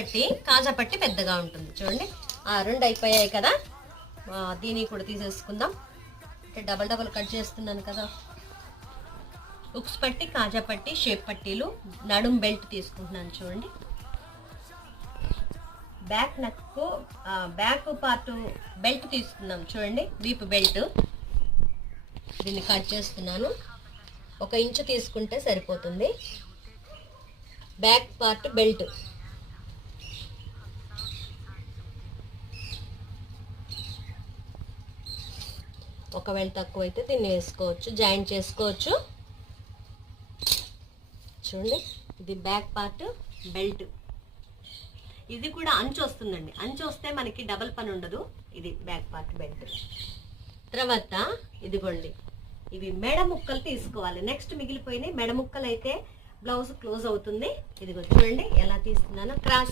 పట్టి, కాజా పట్టి పెద్దగా ఉంటుంది. చూడండి, రెండు అయిపోయాయి కదా. దీన్ని కూడా తీసేసుకుందాం. అంటే డబల్ కట్ చేస్తున్నాను కదా. ఉక్స్ పట్టి, కాజా పట్టి, షేప్ పట్టీలు, నడుం బెల్ట్ తీసుకుంటున్నాను. చూడండి, back neck back part belt తీసుకున్నాం. చూడండి, వీపు బెల్ట్. దీన్ని కట్ చేస్తున్నాను. 1 ఇంచు తీసుకుంటే సరిపోతుంది. Back part belt. ఒకవేళ తక్కువైతే దీన్ని వేసుకోవచ్చు, జాయింట్ చేసుకోవచ్చు. చూడండి, ఇది బ్యాక్ పార్ట్ బెల్ట్. ఇది కూడా అంచు వస్తుందండి. అంచు వస్తే మనకి డబల్ పని ఉండదు. ఇది బ్యాక్ పార్ట్ బెల్ట్. తర్వాత ఇదిగోండి, ఇవి మెడ ముక్కలు తీసుకోవాలి. నెక్స్ట్ మిగిలిపోయినాయి మెడ ముక్కలు. అయితే బ్లౌజ్ క్లోజ్ అవుతుంది. ఇదిగో చూడండి ఎలా తీస్తున్నాను. క్రాస్